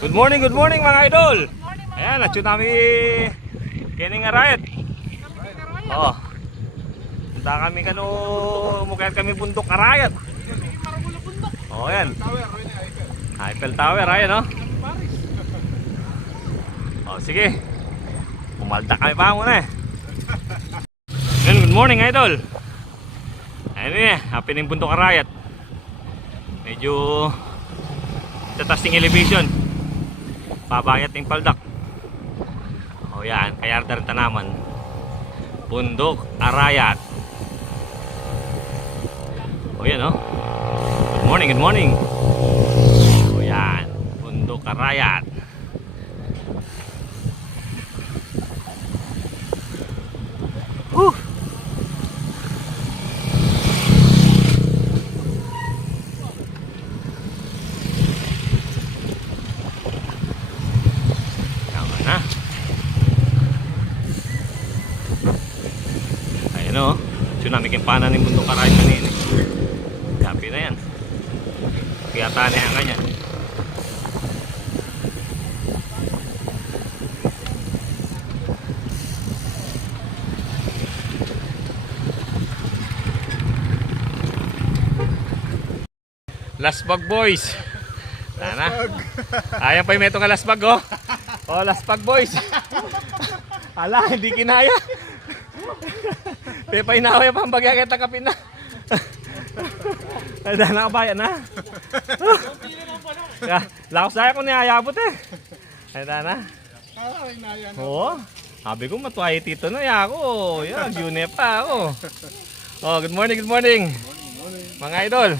good morning mga idol. Ayan, natyo nami kining arayat. Oo. Punta kami kano, mukha kami bundok arayat. Oo, ayan. Eiffel Tower, ayan, oh. Oh, sige. Pumalda kami pa muna eh. Ayan, good morning idol. Ayan eh, happy ng bundok arayat. Medyo tatas ng elevation. Pabayat ng paldak. O yan, kaya rin tanaman. Bundok Arayat. O yan, oh. Good morning, good morning. O yan, Bundok Arayat. No, tsunami kempana ng bundok Arayat kanina. Gabi na yan. Kaya tane ang ganyan. Lasbag boys. Tana. Ayan pa yung metong lasbag, oh. Oh, lasbag boys. Ala, hindi kinaya. Pepa inaway pa ang bagay kita kapin na. Ay, dahil nakabayan na. Lakas saya ko niyayabot eh. Ay, dahil na. Oo. Sabi ko matuwahi tito na ako. Yan, gyune pa ako. Oh, good morning, good morning. Mga idol.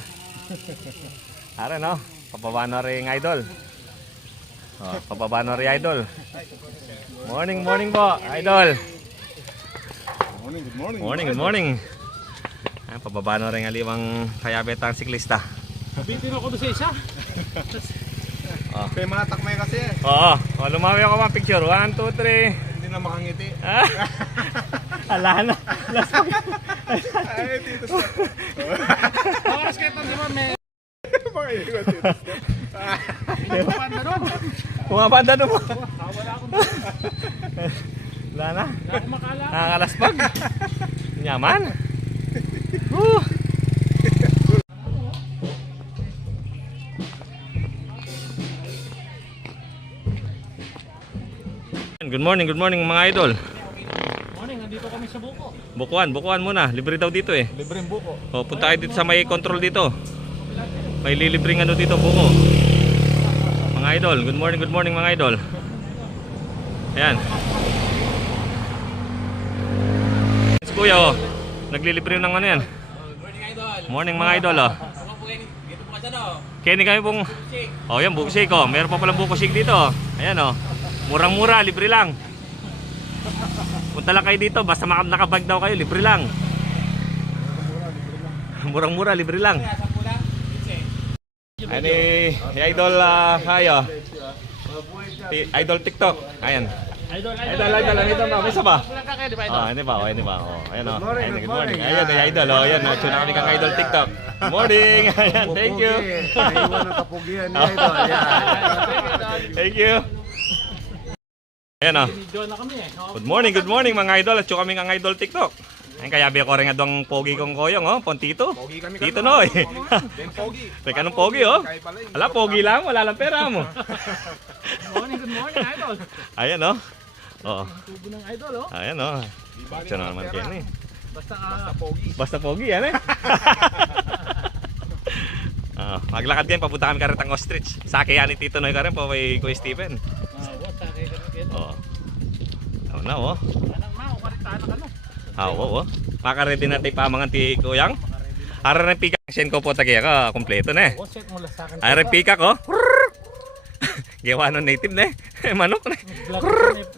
Ara no, papaba na rin idol. Oh, papaba na rin idol. Morning, morning po, idol. Good morning. Morning, good morning. Ay, pababa na rin aliwang kayabetang siklista. Bitin ako doon sa isa. Oh. Kaya matakmay kasi eh. Oo, oh, lumawi ako mga picture. 1, 2, 3. Hindi na makangiti. Ala na. Ay, Tito Scott. Oras kayo ito naman may Pakaigot, Tito Scott. panda doon. Pumapanda doon mo. Wala akong doon. Wala na. Wala akong makala. Nakakalaspag. Nyaman. Good morning mga idol. Morning, nandito kami sa buko. Bukuan muna. Libre daw dito eh. Libreng buko. O, punta kayo dito sa may control dito. May lilibring ano dito, buko. Mga idol, good morning mga idol. Ayan. Si Kuya, oh. Naglilibre ng ano yan. Morning mga idol, oh. Kenny kami pong... Oh, yan, buko shake, oh. Meron pa palang buko shake dito, oh. Ayan, oh. Murang-mura, libre lang. Punta lang kayo dito, basta nakabag daw kayo, libre lang. Murang-mura, libre lang. Ano idol, kayo? Idol TikTok. Ayan. Idol. Idol, may isa ba? Wala ka kayo, di ba Oh, idol? ini ba? Oh, ayan oh. Good morning. Ayan, idol, oh. Ayan, tuna kami kang idol TikTok. Good morning. Ayan, thank you. Naiwan ang kapugian niya ito. Thank you. Ayan oh. Doon na kami eh. Good morning mga idol. At kami kang idol TikTok. Ayun, kaya biya ko rin nga doang pogi kong koyong, oh. Pontito. Pogi kami Tito Noy. Den pogi. Teka nung pogi, oh. Ala, pogi lang. Wala lang pera mo. Good morning, idol. Ayan, oh. Oh. Tubo ng idol, oh. Ayan, oh. Ito na naman kayo, eh. Basta Pogi. Basta pogi, yan, eh. Maglakad kayo, papunta kami karitang ostrich. Sa kaya ni Tito Noy ka rin po kay Kuya Steven. basta kayo ganun. Oo. Ano na, oh. Anong na, umaritahan ka no. Oo. Makaready na tayo pamangan ti Kuyang. Ara ng pika. Send ko po tagay ka. Kompleto na eh. O, set mo lang sa akin. Ara ng pika ko. Gawa ng native na eh. Manok na eh.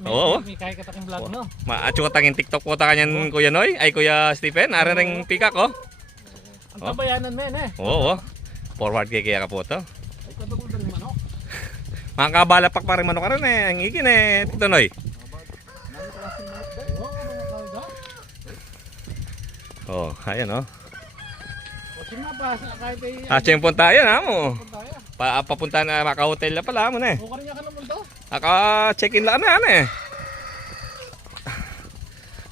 Oo. May kaya kataking vlog no. Maacho ko tangin TikTok po ta kanyan Kuya Noy. Ay Kuya Stephen. Ara ng pika ko. Ang tabayanan men eh. Oo. Forward kaya ka po to. Ay, kabagulan ng manok. Makakabalapak pa rin manok ka rin eh. Ang igin eh. Tito Noy. Oo, mga kalga. Oh, ayan oh. O, sige nga pa, kahit ay... Acho yung punta yan ha mo. Punta ya. Papunta na maka-hotel na pala mo na eh. Buka rin niya ka naman to. Check-in lang na ano eh.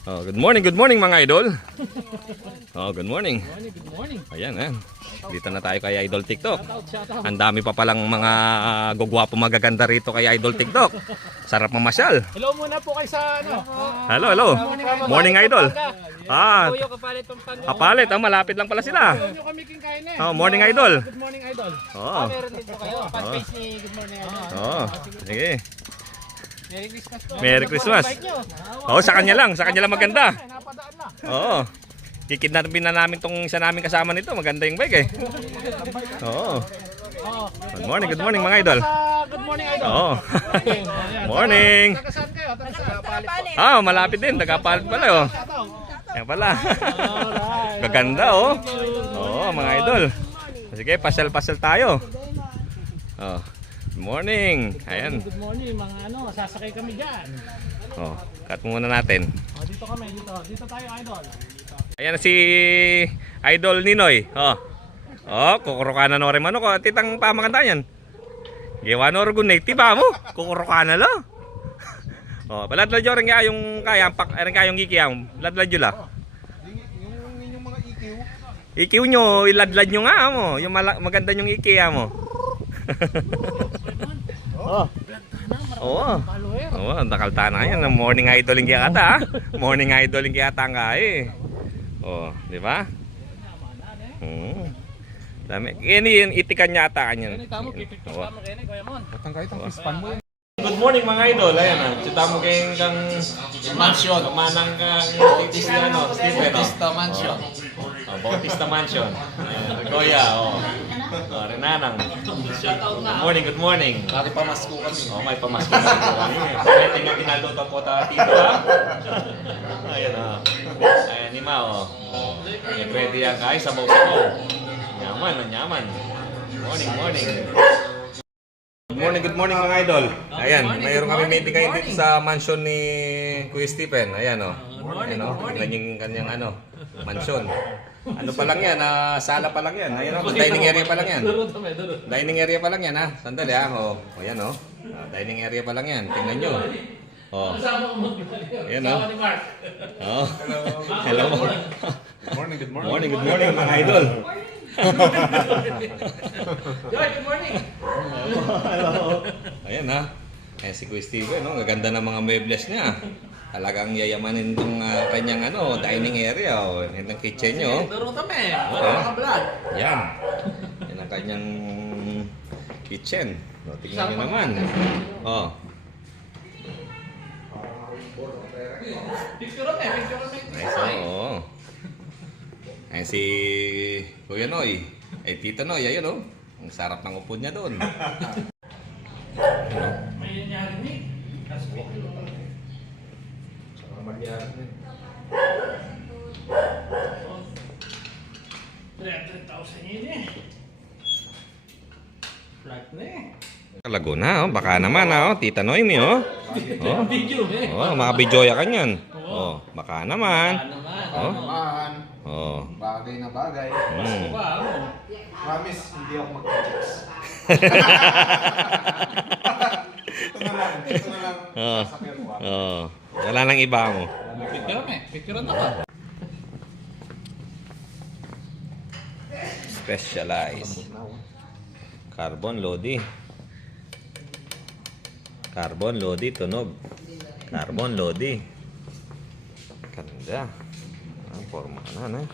Oh, good morning mga idol. Oh, good morning. Good morning. Ayan, ayan. Dito na tayo kay Idol TikTok. Shout out. Ang dami pa palang mga gugwapo magaganda rito kay Idol TikTok. Sarap mamasyal. Hello muna po kay sa ano. Hello. Morning Idol. Kuya kapalit ang pan. Kapalit. Malapit lang pala sila. Hello nyo kami kinkain eh. Oh, morning Idol. Good morning idol. Oh. Meron din po kayo. Fan-page ni Good morning idol. Oh, sige. Merry Christmas po. Merry Christmas. Bike nyo. Oh, sa kanya lang maganda. Napadaan na. Oo. Kikidnapin na namin tong isa namin kasama nito. Maganda yung bike eh. Oo. Oh. Good morning mga idol. Good morning idol. Oo. Morning. Taga saan kayo? Taga saan? Ah, malapit din. Tagapalit pala oh. Shout out. Ayan pala. Alright. Gaganda oh. Oo, mga idol. Sige, pasyal-pasyal tayo. Oh. Good morning. Ayan. Good morning mga ano, sasakay kami diyan. Oh, cut muna natin. Oh, dito kami, dito. Dito tayo idol. Ayan si Idol Ninoy. Oh. Oh, kukurukanan na rin mano ko. Titang pamakanta yan. Gawa na rin native ba mo? Kukurukanan lo. Oh, paladlad yo rin nga yung kayang gikiyang. Ladlad yo la. Yung mga EQ. IQ nyo, iladlad nyo nga mo. Yung maganda yung IKEA mo. Oh. Oo. Follower. Oo, nakalta na yan. Morning idol yung kiyata. Morning idol yung kiyata nga eh. Oh, di ba? Dami. Ini yung itikan yata kanyan. Tamo, pipicture tamo kaya ni Kuya Mon. Matang kahit ang pispan mo yan. Good morning mga idol. Ayan ah. Sita mo kayong kang mansion. Manang kang Stephen. Bautista Mansion. Bautista Mansion. Ayan. Kuya, oh. Renanang. Good morning. Pati pamasko kami. Oh, may pamasko na po kami. Pwede nga pinaluto po tito ha. Ayan ah. Ayan ni Ma oh. Pwede yan kahit sabaw-sabaw. Nyaman. Morning. Good morning mga idol. Ayan, mayroon kami meeting kayo dito sa mansion ni Kuya Stephen. Ayan o. Ayan o, tingnan yung kanyang mansion. Ano pa lang yan, sala pa lang yan. Ayan o, dining area pa lang yan. Dining area pa lang yan ha. Sandali ha. O, ayan o. Dining area pa lang yan. Tingnan nyo. O. Ayan o. Oh. Hello. Good morning. Morning mga idol. Good morning. Hello. Ayan ha. Ayan si Kuya Steven, no? Gaganda ng mga mebles niya. Talagang yayamanin itong kanyang dining area. O. Yan ang kitchen nyo. Turo kami. Oo. Mga vlog. Yan. Yan ang kanyang kitchen. O, tingnan nyo naman. O. Picture kami. Nice, oo. Ayan si Kuya Noy. Ay, Tito Noy, ayun o. Ang sarap ng upo niya doon. May nangyari ni. Laguna, baka naman Tita Noy mi Video eh. mga bidyoya kanyan. Baka naman. Oh. Bagay na bagay. Promise, hindi ako mag-checks. Ito na lang. Sasakyan ko. Wala nang iba mo. Picture kami. Picture na ka. Specialized. Carbon Lodi tunog. Carbon Lodi. Ganda. Ang forma na.